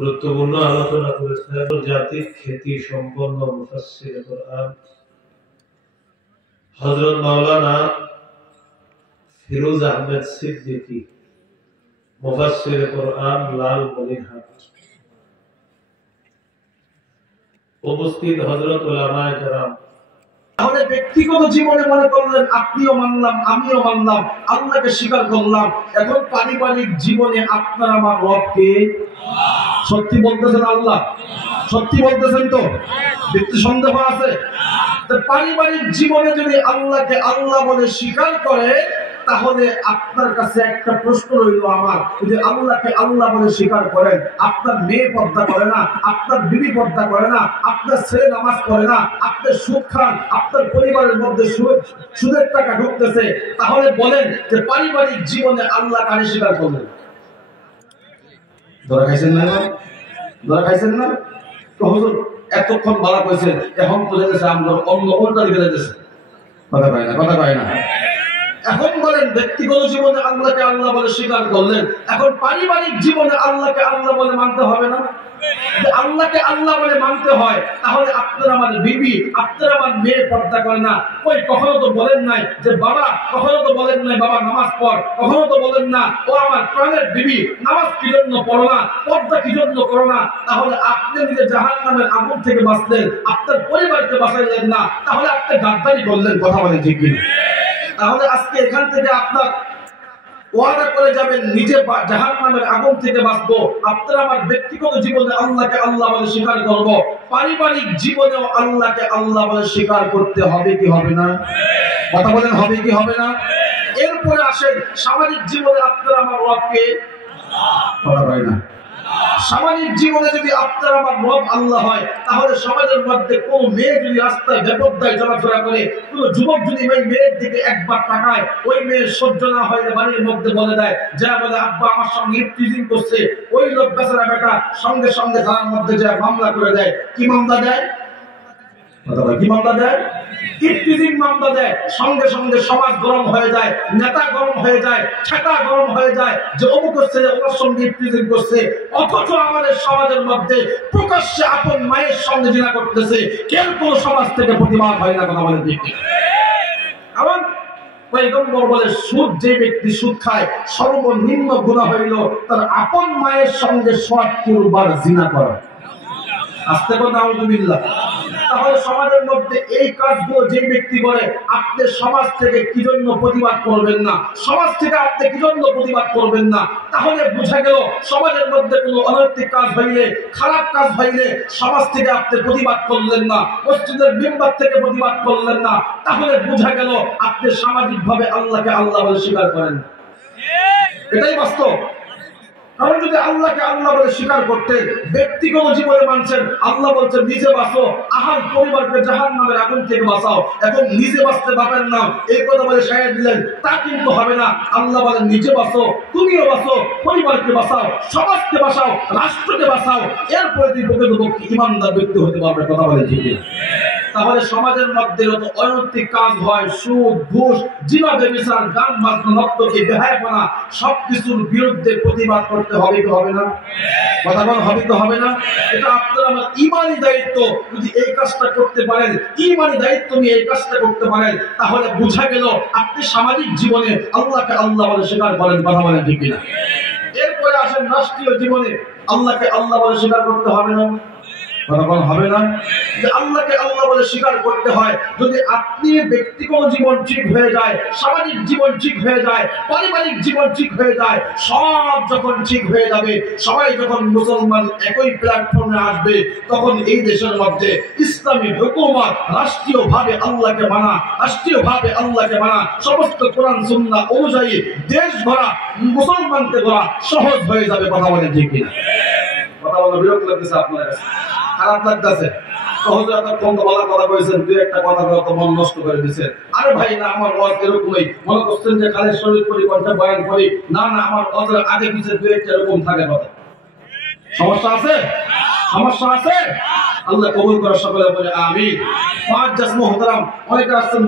গুরুত্বপূর্ণ আলোচনা করেছেন জাতির খ্যাতি সম্পন্ন মুফাসসির কোরআন হযরত মাওলানা ফিরোজ আহমেদ সিদ্দিকী, মুফাসসির কোরআন, লালমনিরহাট। উপস্থিত হযরত উলামায়ে কেরাম। তাহলে ব্যক্তিগত জীবনে মনে করলেন আপনিও মানলাম আমিও মানলাম, আল্লাহকে স্বীকার করলাম। এখন পারিবারিক জীবনে আপনার আমার রবকে সত্যি বলতেছেন? আল্লাহ সত্যি বলতেছেন তো? ব্যক্তি সন্দেহ আছে? পারিবারিক জীবনে যদি আল্লাহকে আল্লাহ বলে স্বীকার করে, তাহলে আপনার কাছে একটা প্রশ্ন রইল আমার, যদি আল্লাহকে আল্লাহ বলে স্বীকার করেন, আপনার মেয়ে পর্দা করে না, আপনার বিবি পর্দা করে না, আপনার ছেলে নামাজ পড়ে না, আপনার সুদ খান, আপনার পরিবারের মধ্যে সুদের টাকা ঢুকতেছে, তাহলে বলেন যে পারিবারিক জীবনে আল্লাহ কারে স্বীকার করলেন? ধরা খাইছেন না? ধরা খাইছেন না? তো হুজুর এতক্ষণ বলা কইছেন, এখন তো যেতেছে আমরা অন্য উল্টা দিকে যেতেছে। কথা কয় না, কথা কয় না। এখন বলেন ব্যক্তিগত জীবনে আল্লাহকে আল্লাহ বলে স্বীকার করলেন, এখন পারিবারিক জীবনে আল্লাহকে আল্লাহ বলে মানতে হবে না? আল্লাহকে আল্লাহ বলে মানতে হয়, তাহলে আপনার আমার বিবি, আপনার আমার মেয়ে পর্দা করে না, কই কখনো তো বলেন নাই যে বাবা, কখনো তো বলেন নাই বাবা নামাজ পড়, কখনো তো বলেন না ও আমার প্রাণের বিবি নামাজ কি জন্য পড়ো না, পর্দা কি জন্য করো না। তাহলে আপনি নিজে জাহান্নামের আগুন থেকে বাঁচলেন, আপনার পরিবারকে বাঁচাইলেন না, তাহলে আপনি গাদ্দারি করলেন। কথা বলেন ঠিক কিনা? তাহলে আজকে এখান থেকে আপনার ওয়াদা করে যাবেন নিজে জাহান্নামের আগুন থেকে বাঁচবো, আপনার আমার ব্যক্তিগত জীবনে আল্লাহকে আল্লাহ বলে স্বীকার করব, পারিবারিক জীবনেও আল্লাহকে আল্লাহ বলে স্বীকার করতে হবে কি হবে না? কথা বলেন হবে কি হবে না? এরপরে আসেন সামাজিক জীবনে আপনার আমার রবকে কথা বলে না। সামাজিক জীবনে যদি আপনার আমার রব আল্লাহ হয়, তাহলে সমাজের মধ্যে কোন মেয়ে যদি রাস্তায় বেপরদায় চলাফেরা করে, কোন যুবক যদি ওই মেয়ের দিকে একবার তাকায়, ওই মেয়ের সহ্য না হয় বাড়ির মধ্যে বলে দেয়, যা বলে আব্বা আমার সঙ্গে ইফতিজিং করছে, ওই লোক বেচারা বেটা সঙ্গে সঙ্গে থানার মধ্যে যায় মামলা করে দেয়। কি মামলা দেয়? কি মামলা দেয়? ইফতিজিং মামলা দেয়। সঙ্গে সঙ্গে সমাজ গরম হয়ে যায়, নেতা গরম হয়ে যায়, ছেটা গরম হয়ে যায় যে অমুক ছেলে ওনার সঙ্গে ইফতিজিং করছে। অথচ আমাদের সমাজের মধ্যে প্রকাশ্যে আপন মায়ের সঙ্গে জিনা করতেছে, কেউ কোনো সমাজ থেকে প্রতিবাদ হয় না। কথা বলে ঠিক এমন পয়গম্বর বলে, সুদ যে ব্যক্তি সুদ খায় সর্বনিম্ন গুনাহ হইল তার আপন মায়ের সঙ্গে ৭০ বার জিনা করা। আস্তে করে নাউযুবিল্লাহ। তাহলে সমাজের মধ্যে এই কাজগুলো যে ব্যক্তি করে, আপনি সমাজ থেকে কি জন্য প্রতিবাদ করবেন না? সমাজ থেকে আপনি কি জন্য প্রতিবাদ করবেন না? তাহলে বোঝা গেল সমাজের মধ্যে কোনো অনৈতিক কাজ হইলে, খারাপ কাজ হইলে সমাজ থেকে আপনি প্রতিবাদ করলেন না, মসজিদের মিম্বার থেকে প্রতিবাদ করলেন না, তাহলে বোঝা গেল আপনি সামাজিকভাবে আল্লাহকে আল্লাহ বলে স্বীকার করেন। এটাই বাস্তব। কারণ যদি আল্লাহকে আল্লাহ বলে স্বীকার করতেন, ব্যক্তিগত জীবনে মানছেন, আল্লাহ বলছেন নিজে বাঁচো, আহার পরিবারকে জাহান্নামের আগুন থেকে বাঁচাও, এবং নিজে বাঁচতে পারবেন না এই কথা বলে সায় দিলেন, তা কিন্তু হবে না। আল্লাহ বলেন নিজে বাঁচো, তুমিও বাঁচো, পরিবারকে বাঁচাও, সমাজকে বাঁচাও, রাষ্ট্রকে বাঁচাও, এরপরে তুমি প্রকৃতপক্ষে ঈমানদার ব্যক্তি হতে পারবে। কথা বলে ঠিক। তাহলে সমাজের মধ্যে যত অনৈতিক কাজ হয়, সুদ, ঘুষ, জিনা, ব্যভিচার, গান বাজনা, নর্তকী, বেহায়াপনা, সবকিছুর বিরুদ্ধে প্রতিবাদ করতে হবে কি হবে না? কথা বল হবে কি হবে না? এটা আপনার আমার ঈমানি দায়িত্ব। যদি এই কাজটা করতে পারেন, ঈমানি দায়িত্ব নিয়ে এই কাজটা করতে পারেন, তাহলে বোঝা গেল আপনি সামাজিক জীবনে আল্লাহকে আল্লাহ বলে স্বীকার করেন। কথা বলেন ঠিক কিনা? এরপরে আসেন রাষ্ট্রীয় জীবনে আল্লাহকে আল্লাহ বলে স্বীকার করতে হবে না? হবে না? যে আল্লাহকে আল্লাহ বলে স্বীকার করতে হয়। যদি আপনি ব্যক্তিগত জীবন ঠিক হয়ে যায়, সামাজিক জীবন ঠিক হয়ে যায়, পারিবারিক জীবন ঠিক হয়ে যায়, সব যখন ঠিক হয়ে যাবে, সবাই যখন মুসলমান একই প্ল্যাটফর্মে আসবে, তখন এই দেশের মধ্যে ইসলামী হুকুমত রাষ্ট্রীয়ভাবে আল্লাহকে মানা, রাষ্ট্রীয়ভাবে আল্লাহকে মানা, সমস্ত কোরআন সুন্নাহ অনুযায়ী দেশ গড়া, মুসলমানকে গড়া সহজ হয়ে যাবে। কথা বলেন ঠিক কিনা? কথা বলা বিরক্ত লাগতেছে আপনার কাছে? খারাপ লাগতেছে? কথা কইছেন, দুই একটা কথা তো মন নষ্ট করে দিচ্ছেন। আরে ভাই না, আমার ওয়াজ এরকমই। মনে করছেন যে খালি শরীর করি, কণ্ঠে বয়ান করি, না না, আমার ওয়াজের আগে পিছে দুই একটা এরকম থাকে কথা। সমস্যা আছে? সমস্যা আছে? আল্লাহ কবুল করার সকলে বলে আমিন। পাঁচ জাসমু মুহতারাম, অনেকে আসছেন